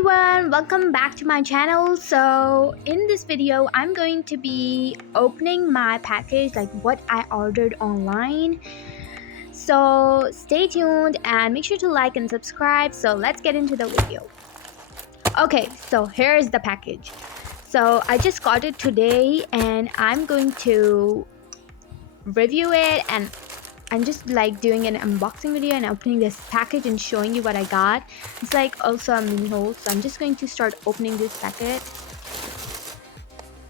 everyone, welcome back to my channel. So in this video I'm going to be opening my package, like what I ordered online. So stay tuned and make sure to like and subscribe. So let's get into the video. Okay, so here's the package. So I just got it today and I'm going to review it, and I'm just like doing an unboxing video and opening this package and showing you what I got. It's like also a mini haul, so I'm just going to start opening this packet.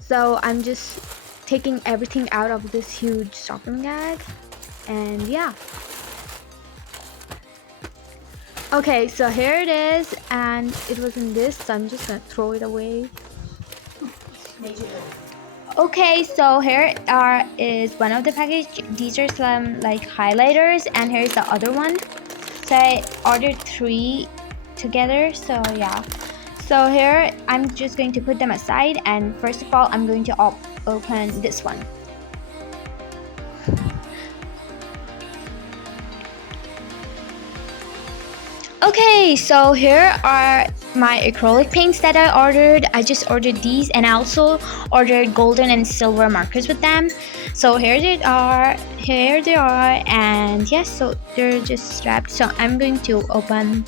So I'm just taking everything out of this huge shopping bag, and yeah. Okay, so here it is, and it was in this, so I'm just gonna throw it away. Okay, so here is one of the package. These are some like highlighters, and here's the other one. So I ordered 3 together, so yeah. So here I'm just going to put them aside, and first of all I'm going to open this one. Okay, so here are my acrylic paints that I ordered. I just ordered these, and I also ordered golden and silver markers with them. So here they are, and yes, so they're just wrapped. So I'm going to open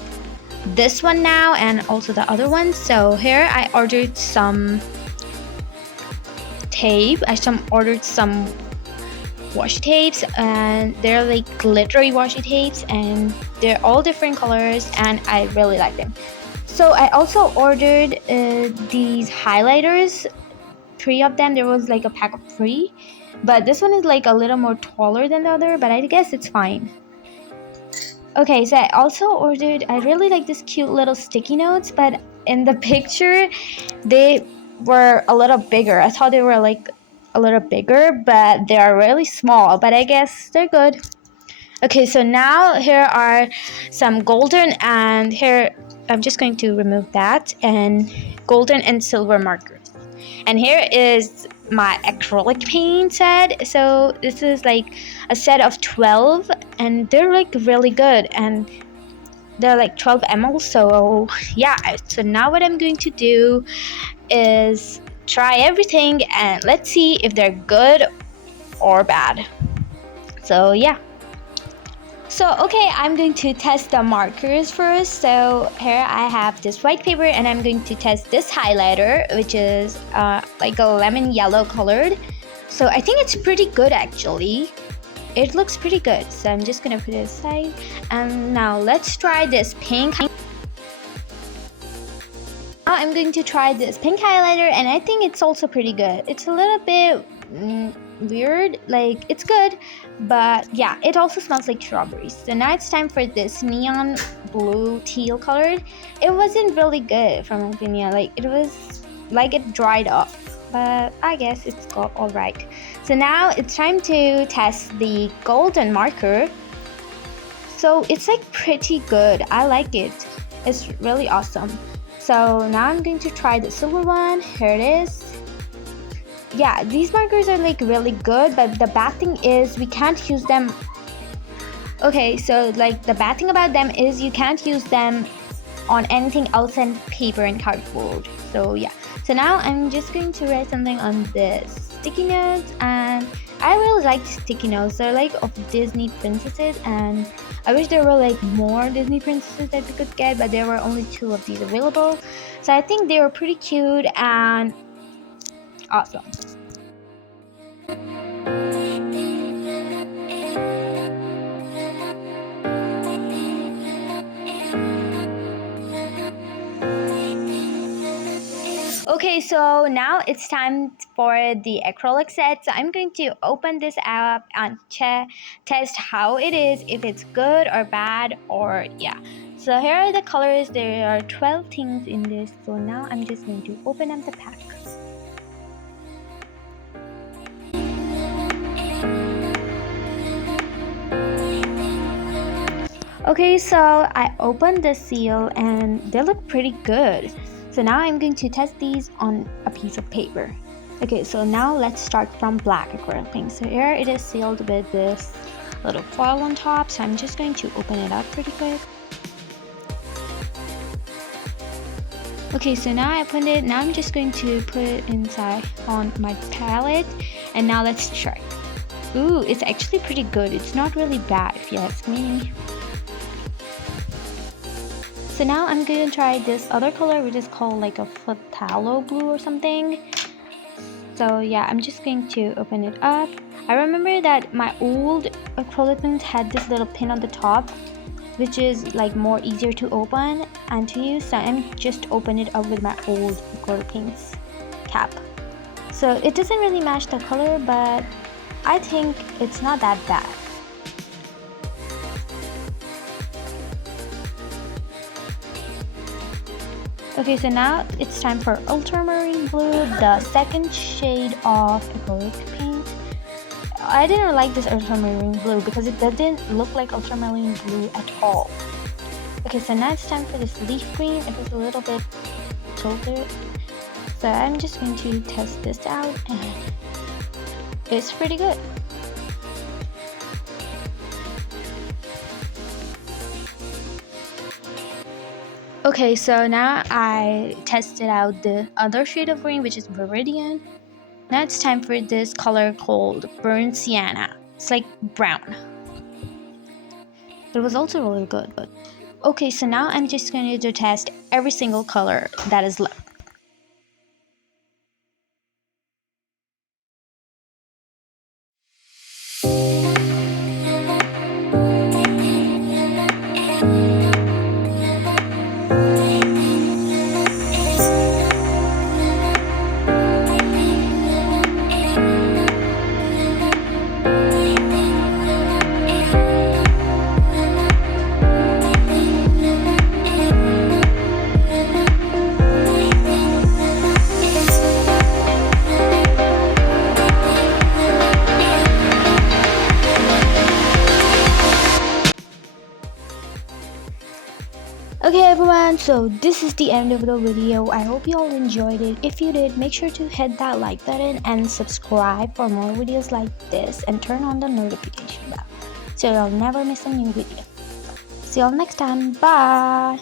this one now, and also the other one. So here I ordered some tape. I ordered some washi tapes, and they're like glittery washi tapes, and they're all different colors, and I really like them. So I also ordered these highlighters, 3 of them. There was like a pack of 3, but this one is like a little more taller than the other, but I guess it's fine. Okay, so I also ordered, I really like this cute little sticky notes, but in the picture they were a little bigger. I thought they were like a little bigger, but they are really small, but I guess they're good. Okay, so now here are some golden, and here I'm just going to remove that, and golden and silver markers. And here is my acrylic paint set. So this is like a set of 12, and they're like really good, and they're like 12 ml. So yeah, so now what I'm going to do is try everything, and let's see if they're good or bad. So yeah. So okay, I'm going to test the markers first. So here I have this white paper, and I'm going to test this highlighter, which is like a lemon yellow colored. So I think it's pretty good actually. It looks pretty good. So I'm just gonna put it aside, and now let's try this pink. Now I'm going to try this pink highlighter, and I think it's also pretty good. It's a little bit weird, like it's good, but yeah, it also smells like strawberries. So now it's time for this neon blue teal colored. It wasn't really good from my opinion, like it was like it dried up, but I guess it's got all right. So now it's time to test the golden marker. So it's like pretty good. I like it. It's really awesome. So now I'm going to try the silver one. Here it is. Yeah, these markers are like really good, but the bad thing is we can't use them. Okay, so like the bad thing about them is you can't use them on anything else than paper and cardboard. So yeah, so now I'm just going to write something on this sticky notes, and I really like sticky notes. They're like of Disney princesses, and I wish there were like more Disney princesses that we could get, but there were only 2 of these available. So I think they were pretty cute and awesome. Okay, so now it's time for the acrylic set. So I'm going to open this up and test how it is, if it's good or bad, or yeah. So here are the colors. There are 12 things in this. So now I'm just going to open up the pack. Okay, so I opened the seal, and they look pretty good. So now I'm going to test these on a piece of paper. Okay, so now let's start from black acrylic paint. So here it is sealed with this little foil on top. So I'm just going to open it up pretty quick. Okay, so now I opened it. Now I'm just going to put it inside on my palette. And now let's try. Ooh, it's actually pretty good. It's not really bad if you ask me. So now I'm going to try this other color, which is called like a phthalo blue or something. So yeah, I'm just going to open it up. I remember that my old acrylic paint had this little pin on the top, which is like more easier to open and to use. So I'm just open it up with my old acrylic paints cap. So it doesn't really match the color, but I think it's not that bad. Okay, so now it's time for ultramarine blue, the second shade of acrylic paint. I didn't like this ultramarine blue because it didn't look like ultramarine blue at all. Okay, so now it's time for this leaf green. It was a little bit tilted, so I'm just going to test this out, and it's pretty good. Okay, so now I tested out the other shade of green, which is Viridian. Now it's time for this color called Burnt Sienna. It's like brown. It was also really good. Okay, so now I'm just going to test every single color that is left. Okay everyone, so this is the end of the video. I hope you all enjoyed it. If you did, make sure to hit that like button and subscribe for more videos like this, and turn on the notification bell so you'll never miss a new video. See you all next time. Bye.